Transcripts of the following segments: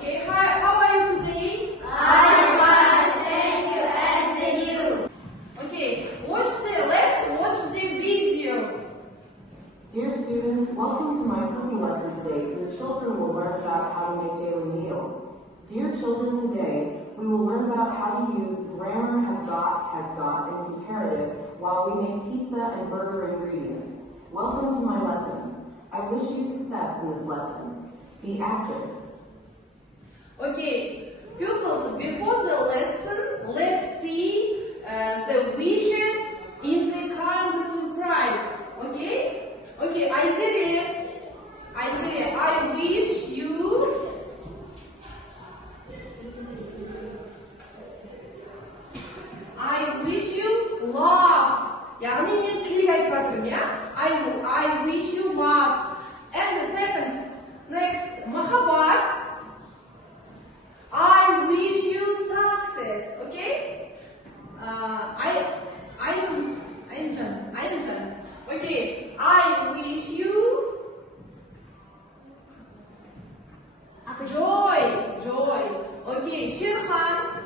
Okay, hi, how are you today? I'm fine, thank you, and you? Okay, let's watch the video. Dear students, welcome to my cooking lesson today. Your children will learn about how to make daily meals. Dear children, today we will learn about how to use grammar, have got, has got, and comparative while we make pizza and burger ingredients. Welcome to my lesson. I wish you success in this lesson. Be active. Okay, pupils, before the lesson, let's see the wishes in the kind of surprise. Okay? Okay, Isaiah, I wish you love. яғни мен тілек айтып жатырмын, иә? I wish you love. And the second, next, махаббат. I wish you success. Okay? I'm Jan. Okay. I wish you joy. Okay. Shirhan.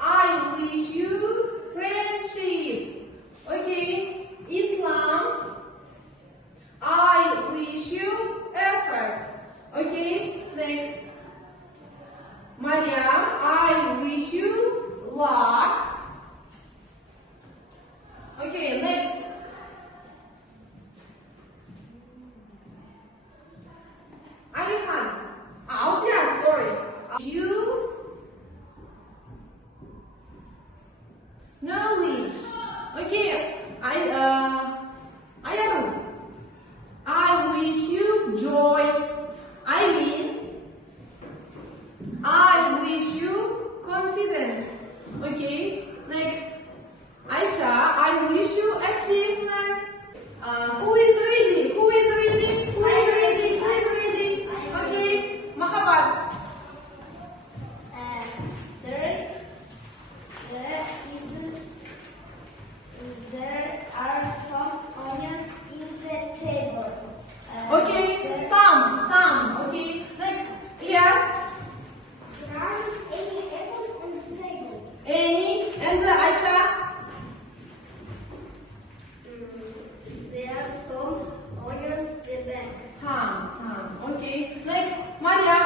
I wish you friendship. Okay. Islam. I wish you effort. Okay. Next. Mariam, I wish you luck. Okay, next. Alihan, Altian, sorry. You knowledge. Okay, Ayarun, I wish you joy. Eileen, I wish you confidence. Okay, next. Aisha, I wish you achievement. Who is ready? Okay, Mahabat. There are some onions in the table. Okay, some. Okay, next. Yes. There aren't any apples on the table. Any? And Aisha? There are some onions in the bag. Some. Okay. Next, Maria.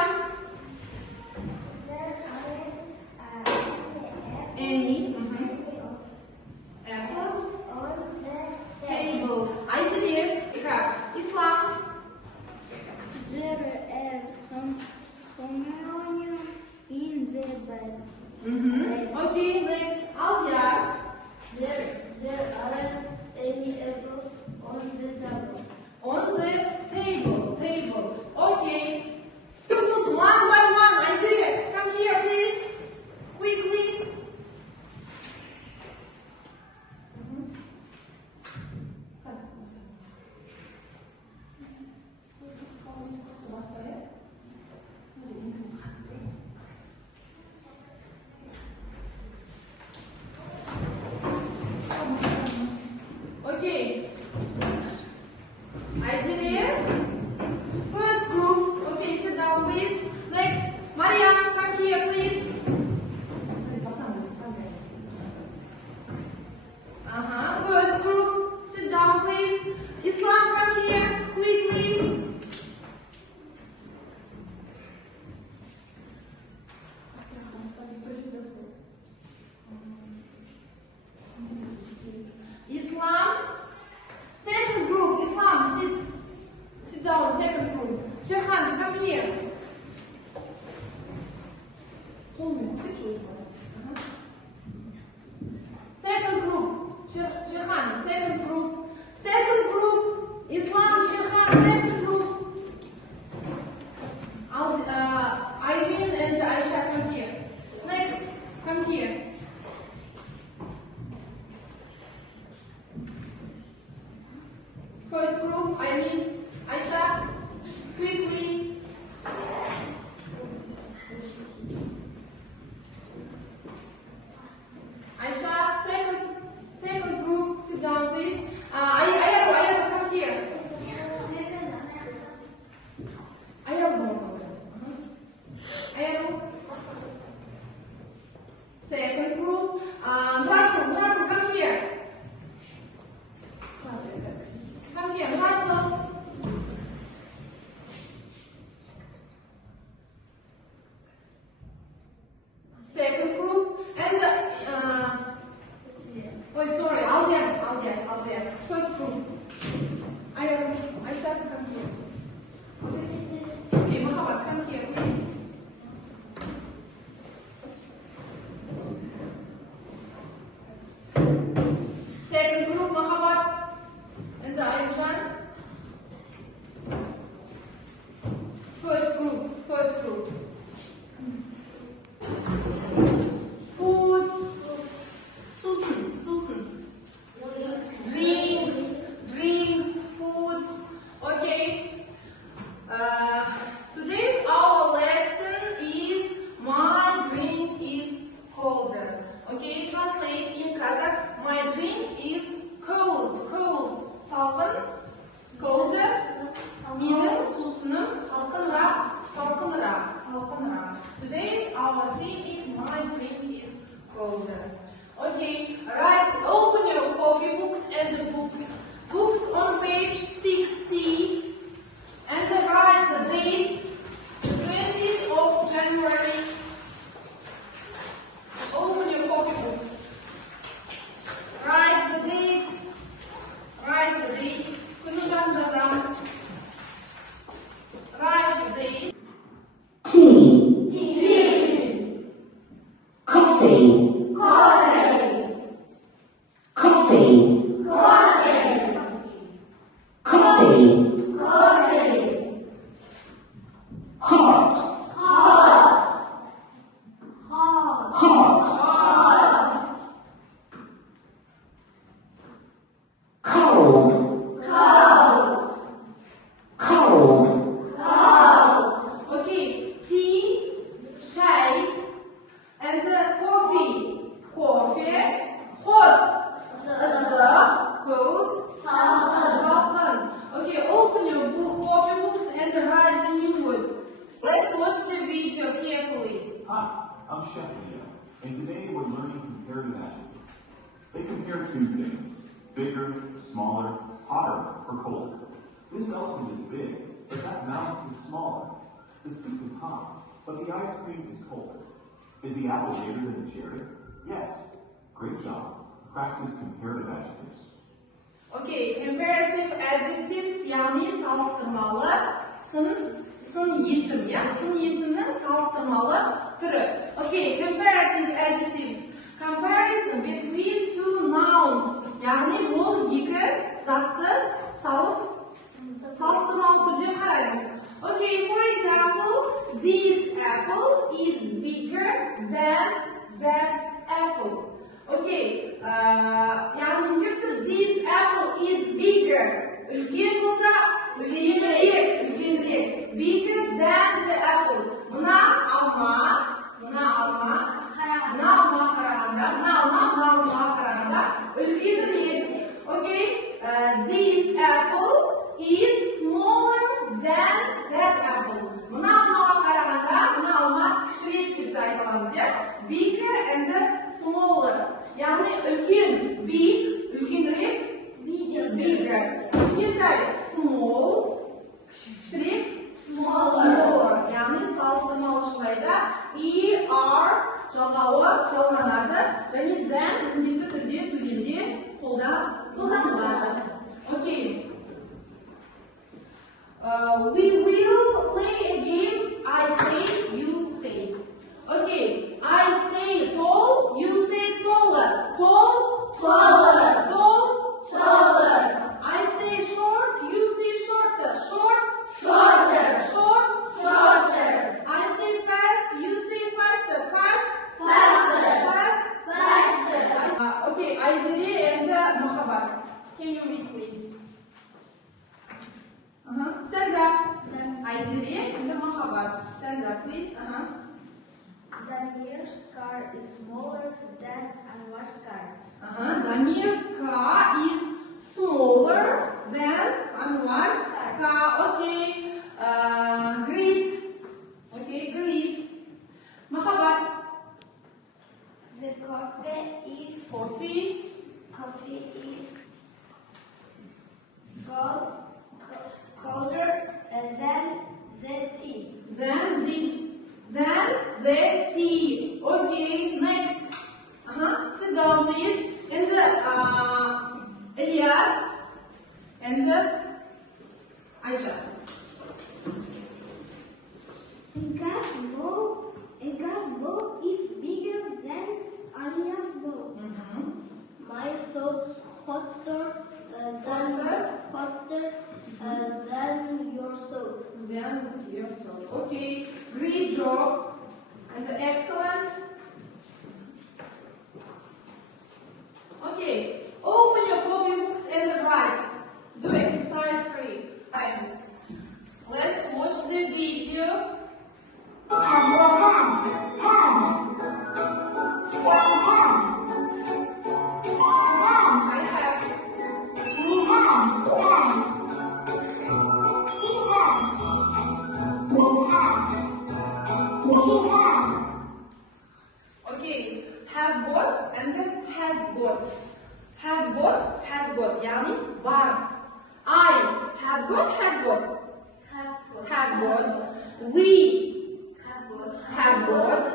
Нұрасыл, come here. Come here, Нұрасыл. Second group, and sorry, all there. First group. I start to come here. Okay, Muhammad, come here, please. Second group, Muhammad, and the Ayman. First group. Foods, Susan. Drinks, foods. Okay. Today's our lesson is my drink is colder. Okay, translate in Kazakh. My drink is cold. Salqin, colder. Менің сусыным салқынырақ. Today's our theme is my drink is colder. Okay, right. Open your copy books and the books. Books on page 60. And write the date, the 20th of January. Open your copy books. Write the date. Күнін жазамыз. Write the date. Tea. Coffee. Hot. Cold. Okay, tea, chai, and coffee. Hot, cold, salqin. Okay, open your coffee books and write the new words. Let's watch the video carefully. Hi, I'm Chef Leo, and today we're learning comparative adjectives. They compare two things: bigger, smaller, hotter, or colder. This elephant is big, but that mouse is smaller. The soup is hot, but the ice cream is colder. Is the apple bigger than the cherry? Yes. Great job. Practice comparative adjectives. Okay, comparative adjectives яғни салыстырмалы сын есім, я? Сын есімнің салыстырмалы түрі. Okay, comparative adjectives. Comparison between two nouns. Яғни ол екі затты салыстырмалы түрде қараймыз. Okay, for example, this apple is bigger than that apple. Okay, яғни не деп тұр? This apple is bigger. Үлкен болса, үлкенірек. Bigger than the apple. Мына алма қарағанда үлкенірек. Okay, this apple is smaller than that apple. Мына алмаға қарағанда, мына алма кішірек деп айта аламыз, иә? Bigger and smaller. Яғни үлкен, big, үлкенірек, bigger. Кішкентай, small, кішірек, smaller. Яғни салыстырмалы жағдайда ER жалғауы жалғанады және than міндетті түрде сөйлемде қолданылады. Okay. We will play a game. I say, you say. Okay. I say tall, you say taller. Tall, taller. Tall, taller. I say short, you say shorter. Short, shorter. Short, shorter. I say fast, you say faster. Fast, faster. Fast, faster. Okay. Ayzire and Muhammad. Can you read, please? Stand up. Ayzire and Muhammad. Stand up, please. Damir's car is smaller than Anwar's car. Damir's car is smaller than Anwar's car. Okay. Great. Okay, great. Muhammad. The coffee coffee is colder than the tea. Than the tea. Okay, next. Sit down, please. And Elias and Aisha. A gas ball is bigger than Alia's ball. My soap's hotter than your soap. Than your soap. Okay, great job. And excellent. Okay, open your copy books and write. Do exercise 3 times. Let's watch the video. Have your hands. Have. I have. We have. Has. He has. We has. He has. Okay, have got and has got. Have got, has got. Yani var. I have got, has got. Have got. We have got.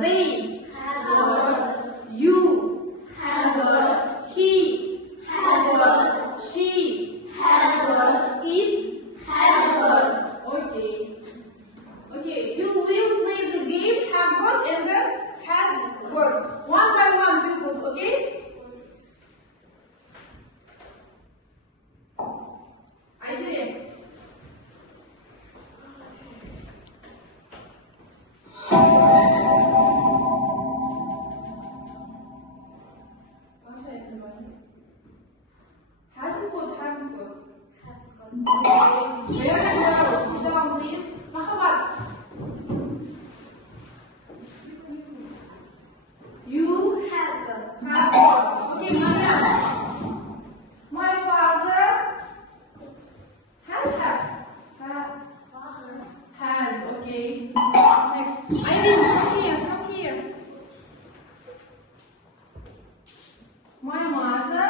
They Have got. you Have got. he Have got. she Have got. it Have got. Okay. Okay, you will play the game have got and then has got. One by one, pupils, okay? Isaiah. Hasn't got, haven't got. Okay, very well. Sit down, please. Mahabat. You Have got. have got. Okay, Mariam. My father has had. Has, okay. Next. Irene, come here. My mother.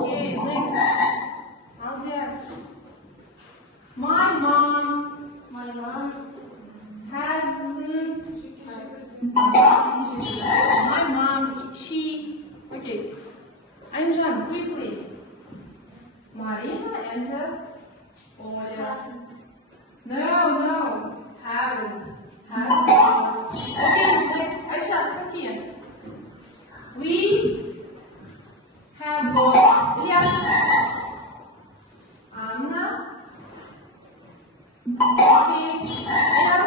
Okay, next. Aldia. My mom hasn't. My mom, she. Okay. Anjan, quickly. Marina and Oля. No, haven't. Haven't. Okay, next. Aisha, come here. We have got. Yes. Anna. Okay. Yeah.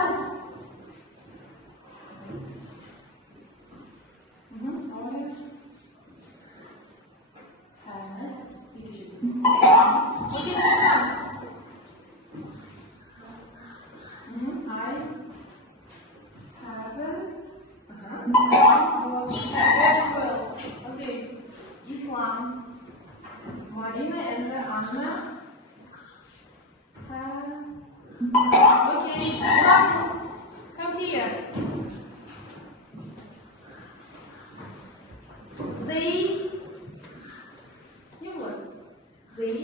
Oля. Has. Okay, I haven't. Okay, Islam, Marina and Anna have. Okay, come here. They. You look. They.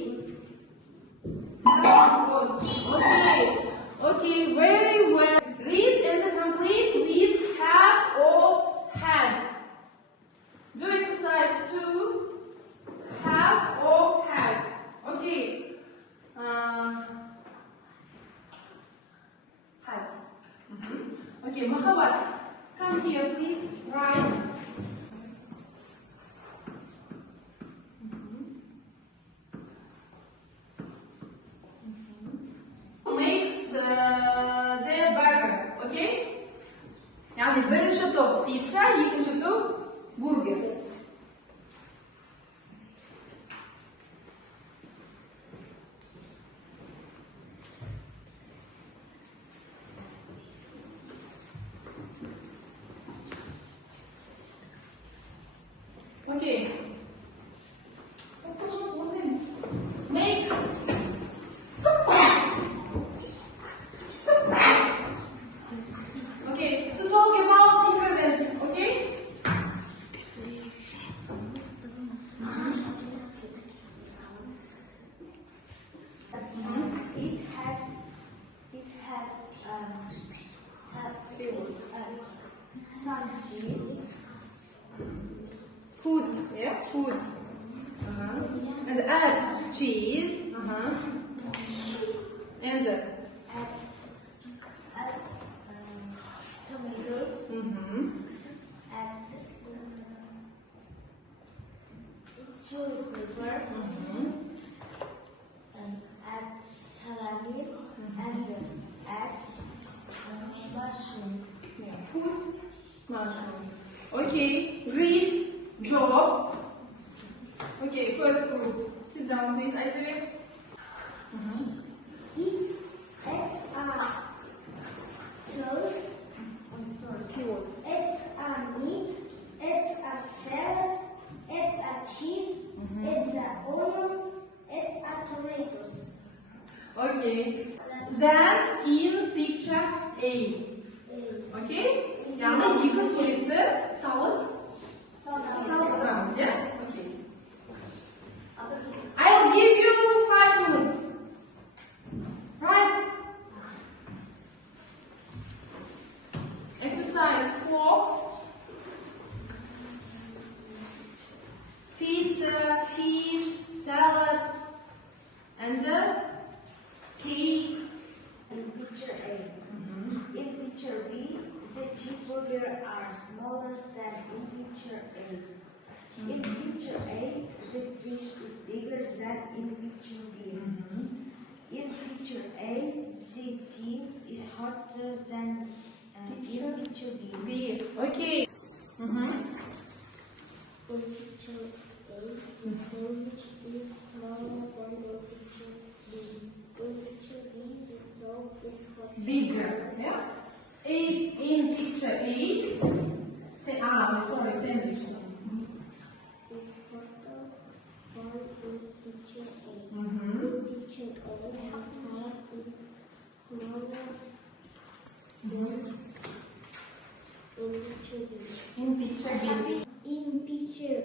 Okay, very well. Read and complete with have or has. Do exercise 2. Have or has. Okay. Has. Okay, Mahabat, come here, please. Write. Makes the burger, okay? Yani birinchi to'p pizza, ikkinchi to'p burger. Okay. Makes. Okay, to talk about ingredients, okay? Put. And add cheese. And add tomatoes. Add chili pepper. And add salami. And add mushrooms. yeah, put mushrooms. Okay, great job. Okay, first group. Sit down, please. Isaiah. It's a sauce. Keywords. It's a meat. It's a salad. It's a cheese. It's a onions. It's a tomatoes. Okay. Then in picture A. Okay? Yani екі суретті салыстырамыз, yeah? Okay. I'll give you 5 minutes. Right? Exercise 4. Pizza, fish, salad, and the cake. In picture A. In picture B, the cheeseburger are smaller than in picture A. In picture A, the fish is bigger than in picture B. In picture A, the tea is hotter than in picture B. B. Okay. In picture A, the sandwich is smaller than in picture B. In picture B, the soap is hotter. Bigger. Yeah? In picture A. Say, sorry, sandwich. Is hotter than in picture A. In picture A, the salad is smaller than in picture B. In picture B. In picture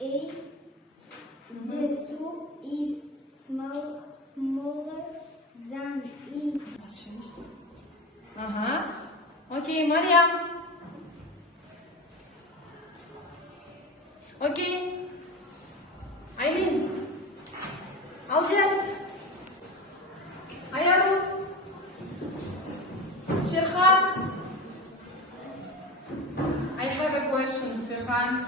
A, the soup is smaller than in. Okay, Mariam. Okay. Aileen. Aldian. Ayaru. Shirhan. I have a question, Shirhan.